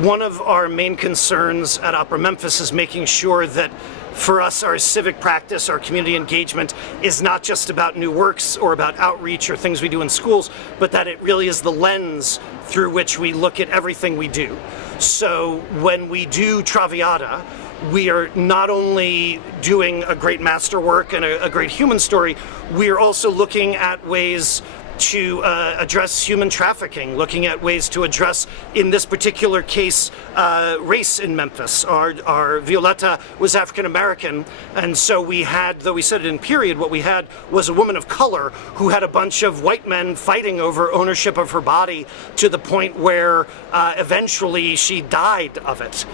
one of our main concerns at Opera Memphis is making sure that for us, our civic practice, our community engagement is not just about new works or about outreach or things we do in schools, but that it really is the lens through which we look at everything we do. So when we do Traviata, we are not only doing a great masterwork and a great human story, we are also looking at ways to address human trafficking, looking at ways to address, in this particular case, race in Memphis. Our Violetta was African American, and so we had, though we said it in period, what we had was a woman of color who had a bunch of white men fighting over ownership of her body to the point where eventually she died of it.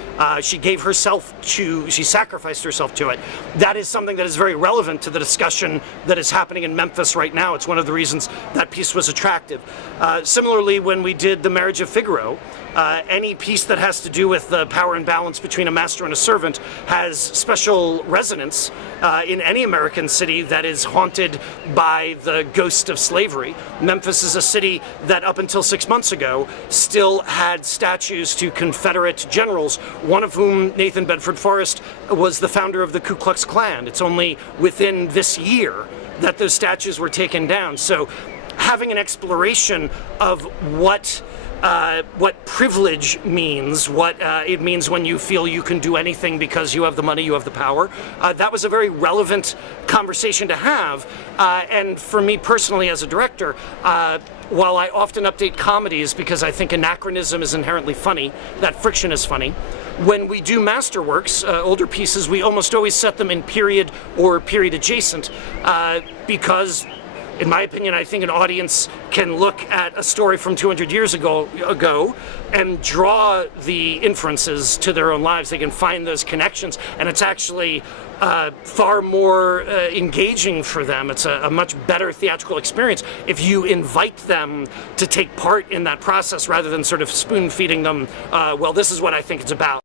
She sacrificed herself to it. That is something that is very relevant to the discussion that is happening in Memphis right now. It's one of the reasons that piece was attractive. Similarly, when we did The Marriage of Figaro, any piece that has to do with the power and balance between a master and a servant has special resonance in any American city that is haunted by the ghost of slavery. Memphis is a city that up until 6 months ago still had statues to Confederate generals, one of whom, Nathan Bedford Forrest, was the founder of the Ku Klux Klan. It's only within this year that those statues were taken down. So having an exploration of what privilege means, what it means when you feel you can do anything because you have the money, you have the power. That was a very relevant conversation to have. And for me personally as a director, while I often update comedies because I think anachronism is inherently funny, that friction is funny, when we do masterworks, older pieces, we almost always set them in period or period adjacent because, in my opinion, I think an audience can look at a story from 200 years ago and draw the inferences to their own lives. They can find those connections, and it's actually far more engaging for them. It's a much better theatrical experience if you invite them to take part in that process rather than sort of spoon-feeding them, well, this is what I think it's about.